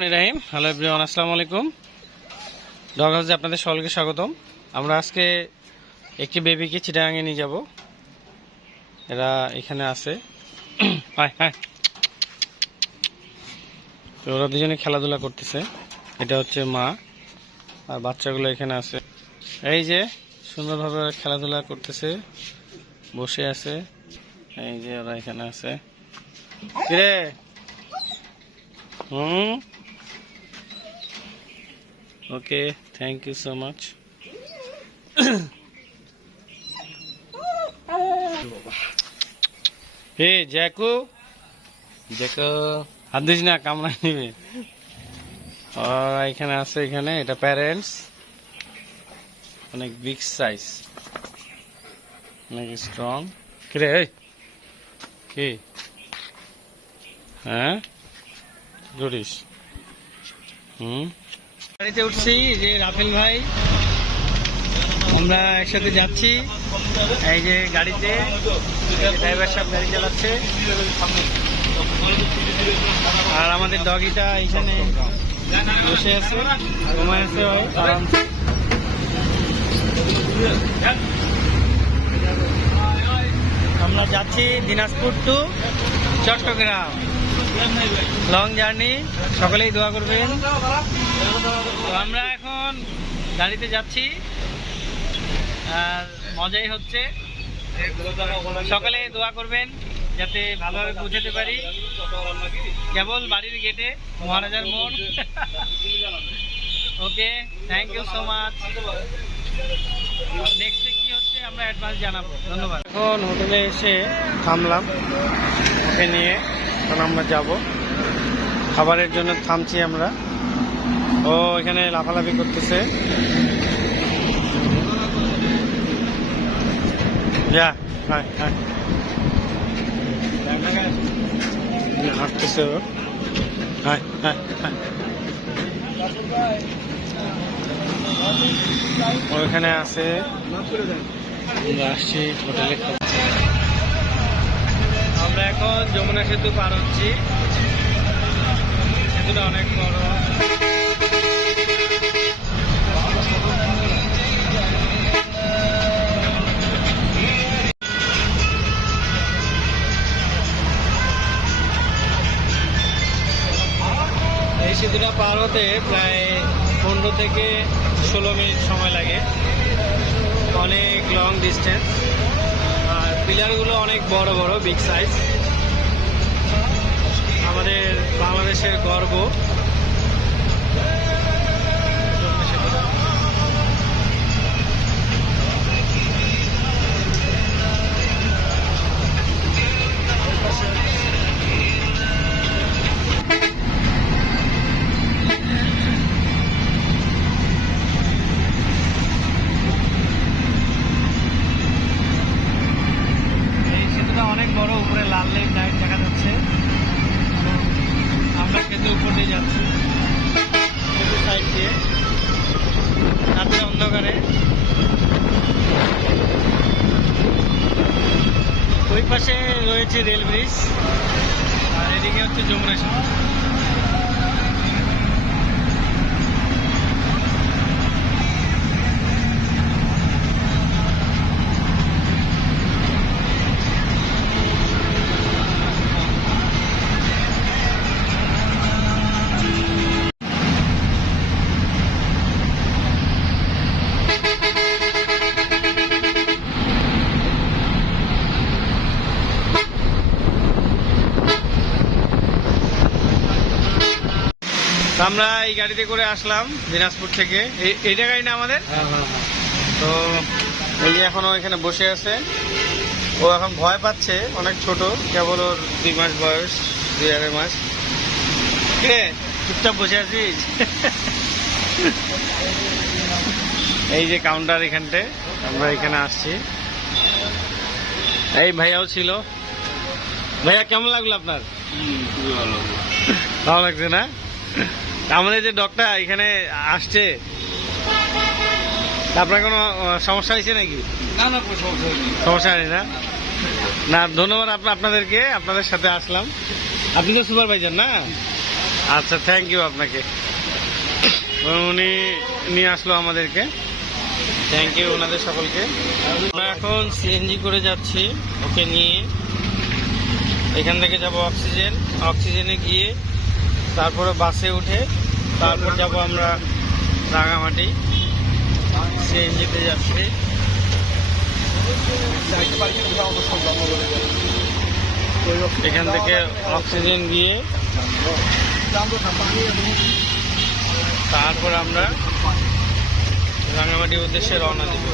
রাহিম hello everyone, আসসালামু আলাইকুম। Dog হাউসে আপনাদের সকলকে স্বাগতম। আমরা আজকে একটি বেবিকে চিটাগাঙে নিয়ে যাব। এরা এখানে আছে। তো ওরা দুজনে খেলাধুলা করতেছে। এটা হচ্ছে মা আর বাচ্চাগুলো এখানে আছে। এই যে সুন্দরভাবে খেলাধুলা করতেছে, বসে আছে। এই যে ওরা এখানে আছে। কিরে? হুম? Okay, thank you so much. হে জ্যাকু জ্যাকু হাত দিস না কামড়া নিবে। এখানে আছে এখানে এটা প্যারেন্টস অনেক বিগ সাইজ অনেক স্ট্রং কিরে কি? হ্যাঁ? কি হুম? গাড়িতে উঠছি যে রাফেল ভাই। আমরা একসাথে যাচ্ছি, এই যে গাড়িতে ড্রাইভার সাহেব গাড়ি চালাচ্ছে। আর আমাদের ডগিটা এখানে বসে আছে, ঘুমায় আছে। আমরা যাচ্ছি Dinajpur to Chattogram. Long journey, সকলেই দোয়া করবেন। তো আমরা এখন গাড়িতে যাচ্ছি। আর মজাই হচ্ছে সকালে দোয়া করবেন যাতে ভালোভাবে পৌঁছাতে পারি। কেবল বাড়ির গেটে মহারাজার মোড় okay thank you so much নেক্সটে কি হচ্ছে, আমরা অ্যাডভান্স জানাব। ধন্যবাদ। এখন হোটেলে এসে থামলাম। ওকে নিয়ে এখন আমরা যাব। খাবারের জন্য থামছি আমরা। ও, এখানে লাফালাফি করতেছে। যা হায় হায় হাঁটতেছে হায় হায় হায় ওইখানে আছে। আমরা আসছি হোটেলে খাব। আমরা এখন যমুনা সেতু পার হচ্ছি। সেতুটা অনেক বড়। এই সেতুটা পার হতে প্রায় পনেরো থেকে ষোলো মিনিট সময় লাগে। অনেক লং ডিস্টেন্স পিলারগুলো অনেক বড় বড় বিগ সাইজ আমাদের বাংলাদেশের গর্ব। উপরে লাল লাইন লাইট দেখা যাচ্ছে। আমরা খেতে উপর দিয়ে যাচ্ছি। সাইড দিয়ে। অন্ধকারে। ওই পাশে রয়েছে রেল ব্রিজ। আর এদিকে হচ্ছে যমুনা সেতু আমরা এই গাড়িতে করে আসলাম দিনাজপুর থেকে। এই- এইটা গাড়ি না আমাদের? তো এই যে এখনও এখানে বসে আছে। ও এখন ভয় পাচ্ছে অনেক ছোট কেবল ওর দুই মাস বয়স দুই আড়াই মাস। কে? চুপচাপ বসে আছিস? এই যে কাউন্টার এখানটায় আমরা এখানে আসছি। এই ভাইয়াও ছিল। ভাইয়া কেমন লাগল আপনার? ভালো লাগছে না? আমাদের যে ডগটা এখানে আসছে আপনার কোনো সমস্যা হয়েছে নাকি? না না কোনো সমস্যা হয়নি। সমস্যা হয়নি না? না ধন্যবাদ আপনাদেরকে আপনাদের সাথে আসলাম। আপনি তো সুপারভাইজার না? আচ্ছা থ্যাংক ইউ আপনাকে। উনি নিয়ে আসলো আমাদেরকে। থ্যাংক ইউ ওনাদের সকলকে। আমরা এখন সিএনজি করে যাচ্ছি ওকে নিয়ে। এখান থেকে যাব অক্সিজেন। অক্সিজেনে গিয়ে তারপরে বাসে উঠে তারপর যাব আমরা রাঙামাটি। সিএনজিতে যাচ্ছি। এখান থেকে অক্সিজেন গিয়ে তারপর আমরা রাঙামাটির উদ্দেশ্যে রওনা দিব।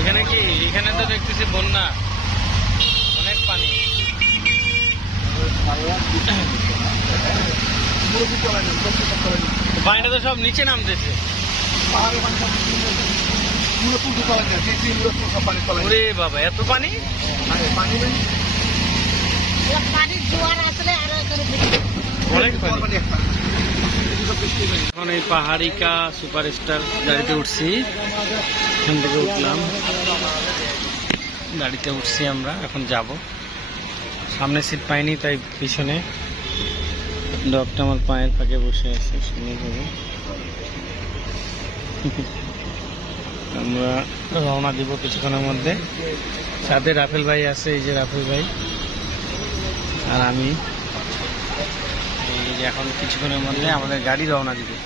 এখানে কি? এখানে তো দেখতেছি বন্যা। পানিটা তো সব নিচে নামতেছে। ওরে বাবা, এত পানি। এখন এই পাহাড়িকা সুপারস্টার গাড়িতে উঠছি। এখান থেকে উঠলাম। গাড়িতে উঠছি আমরা, এখন যাব। সামনে সিট পাইনি, তাই পিছনে। ডগটা আমার পায়ের ফাঁকে বসে আছে সুন্দরভাবে আমরা রওনা দিব কিছুক্ষণের মধ্যে। সাথে রাফেল ভাই আছে, এই যে রাফেল ভাই। আর আমি। এই যে এখন কিছুক্ষণের মধ্যে আমাদের গাড়ি রওনা দিবে।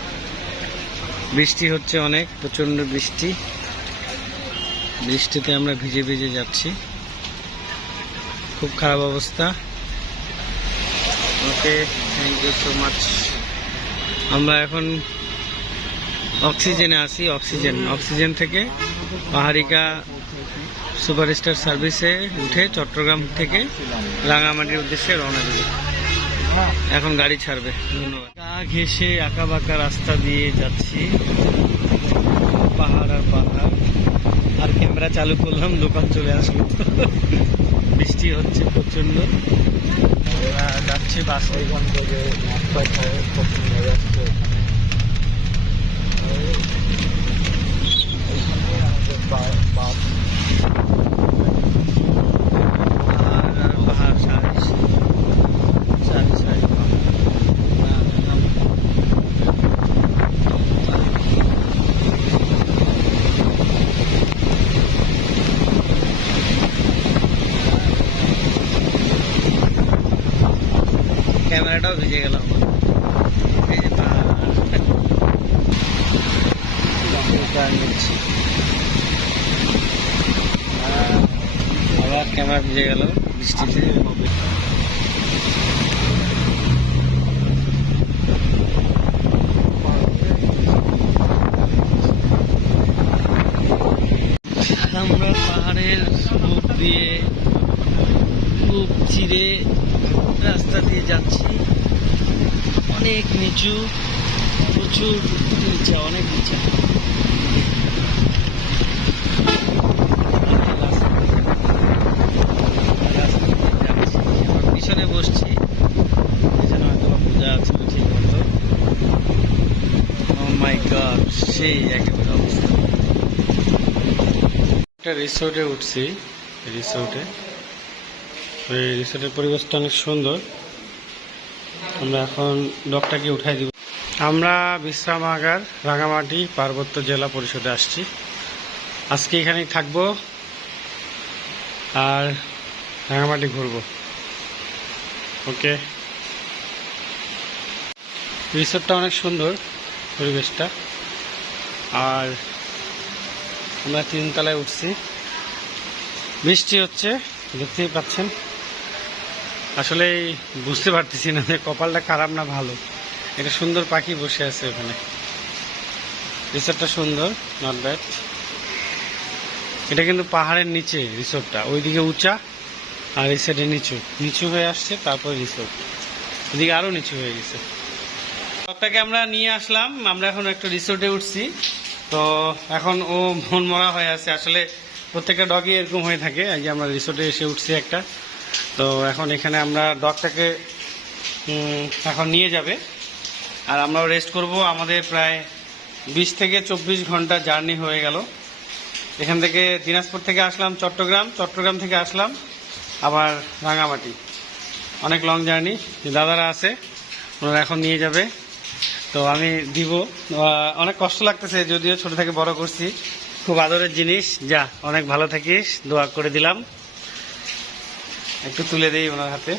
বৃষ্টি হচ্ছে অনেক প্রচণ্ড বৃষ্টি। বৃষ্টিতে আমরা ভিজে ভিজে যাচ্ছি। খুব খারাপ অবস্থা। Okay thank you so much আমরা এখন অক্সিজেনে আসি অক্সিজেন। অক্সিজেন থেকে পাহাড়িকা সুপারস্টার সার্ভিসে উঠে চট্টগ্রাম থেকে রাঙামাটির উদ্দেশ্যে রওনা দেবে এখন গাড়ি ছাড়বে। ধন্যবাদ। গা ঘেসে আঁকা বাঁকা রাস্তা দিয়ে যাচ্ছি। পাহাড় আর পাহাড়। আর ক্যামেরা চালু করলাম দোকান চলে আসলো। বৃষ্টি হচ্ছে প্রচণ্ড ওরা যাচ্ছে বাসে আর আর পাহাড় সারি সারি সারি ক্যামেরাটাও ভিজে গেল আমার। এই যে পাহাড়। এটা নিচ্ছি। আর আবার ক্যামেরা ভিজে গেল বৃষ্টিতে আমরা পাহাড়ের বুক দিয়ে খুব চিরে রাস্তা দিয়ে যাচ্ছি। অনেক নিচু, প্রচুর নিচে, অনেক নিচে রাস্তা দিয়ে যাচ্ছি। আমার পিছনে বসছি এখানে হয়তো বা পূজা আছে ঠিক মতো ও মাই গড সেই একেবারে অবস্থা একটা রিসোর্টে উঠছি রিসোর্টে এই রিসোর্টের পরিবেশটা অনেক সুন্দর। আমরা এখন ডকটাকে উঠাই দিব। আমরা বিশ্রামাগার, রাঙামাটি, পার্বত্য জেলা পরিষদে আসছি। আজকে এখানেই থাকব আর রাঙামাটি ঘুরবো। ওকে? রিসোর্টটা অনেক সুন্দর পরিবেশটা। আর আমরা তিনতলায় উঠছি। বৃষ্টি হচ্ছে, দেখতেই পাচ্ছেন। আসলে বুঝতে পারতেছি না যে কপালটা খারাপ না ভালো। এটা সুন্দর পাখি বসে আছে ওখানে। রিসোর্টটা সুন্দর নট ব্যাড এটা কিন্তু পাহাড়ের নিচে রিসোর্টটা। ওইদিকে উঁচা আর এই সাইডে নিচু। নিচু হয়ে আসছে, তারপর রিসোর্ট। এদিকে আরও নিচু হয়ে গেছে। সবটাকে আমরা নিয়ে আসলাম। আমরা এখন একটা রিসোর্টে উঠছি। তো এখন ও মন মরা হয়ে আছে। আসলে প্রত্যেকটা ডগই এরকম হয়ে থাকে। এই যে আমরা রিসোর্টে এসে উঠছি একটা। তো এখন এখানে আমরা ডগটাকে এখন নিয়ে যাবে। আর আমরাও রেস্ট করব। আমাদের প্রায় বিশ থেকে চব্বিশ ঘণ্টা জার্নি হয়ে গেল। এখান থেকে দিনাজপুর থেকে আসলাম চট্টগ্রাম। চট্টগ্রাম থেকে আসলাম আবার রাঙামাটি। অনেক লং জার্নি দাদারা আছে, ওনারা এখন নিয়ে যাবে। তো আমি দিব। অনেক কষ্ট লাগতেছে, যদিও ছোট থেকে বড় করছি। খুব আদরের জিনিস। যা, অনেক ভালো থাকিস। দোয়া করে দিলাম। একটু তুলে দিই ওনার হাতে।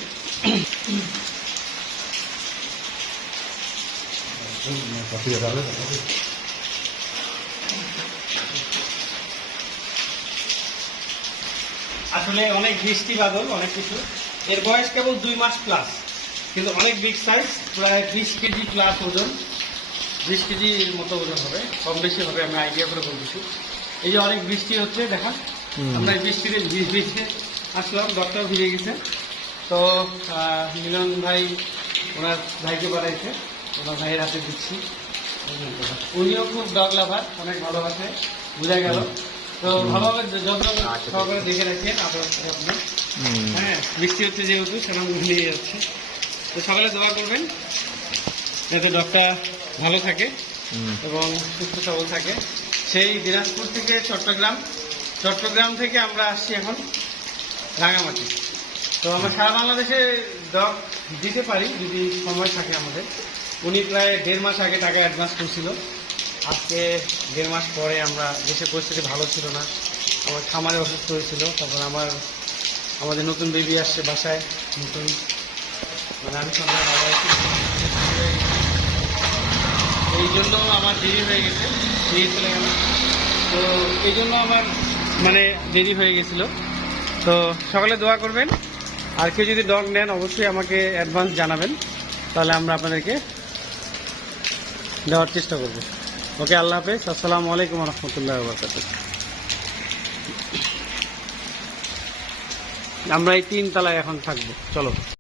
আসলে অনেক বৃষ্টি বাদল, অনেক কিছু। এর বয়স কেবল দুই মাস প্লাস কিন্তু অনেক বিগ সাইজ প্রায় বিশ কেজি প্লাস ওজন। বিশ কেজির মতো ওজন হবে কম বেশি হবে আমি আইডিয়া করে বলতেছি। এই যে অনেক বৃষ্টি হচ্ছে দেখা আমরা এই বৃষ্টিতে বি- ভিজে আসলাম ডক্টর ভিজে গেছে। তো মিলন ভাই ওনার ভাইকে বাড়াইছে ওনার ভাইয়ের হাতে দিচ্ছি। উনিও খুব ডগ লাভার অনেক ভালোবাসে বোঝা গেল। তো ভালোভাবে যত্ন সহকারে দেখে রাখেন আপনার আপনি হ্যাঁ বৃষ্টি হচ্ছে যেহেতু সেটা নিয়ে যাচ্ছে। তো সকালে দোয়া করবেন যাতে ডগটা ভালো থাকে এবং সুস্থ সবল থাকে। সেই দিনাজপুর থেকে চট্টগ্রাম চট্টগ্রাম থেকে আমরা আসছি এখন রাঙামাটি। তো আমরা সারা বাংলাদেশে ডগ দিতে পারি যদি সময় থাকে আমাদের। উনি প্রায় দেড় মাস আগে টাকা অ্যাডভান্স করছিল। আজকে দেড় মাস পরে আমরা দেশের পরিস্থিতি ভালো ছিল না। আমার খামারে অসুস্থ হয়েছিল। তারপর আমার আমাদের নতুন বেবি আসছে বাসায় নতুন মানে আমি সন্ধ্যা বাবা এই জন্য আমার দেরি হয়ে গেছে গেল। তো এই জন্য আমার মানে দেরি হয়ে গেছিল। তো সকালে দোয়া করবেন। আর কেউ যদি ডগ নেন, অবশ্যই আমাকে অ্যাডভান্স জানাবেন। তাহলে আমরা আপনাদেরকে দেওয়ার চেষ্টা করব। ওকে, আল্লাহ হাফেজ। আসসালামু আলাইকুম রহমতুল্লাহ বরকাত আমরা এই তিন তলায় এখন থাকব। চলো।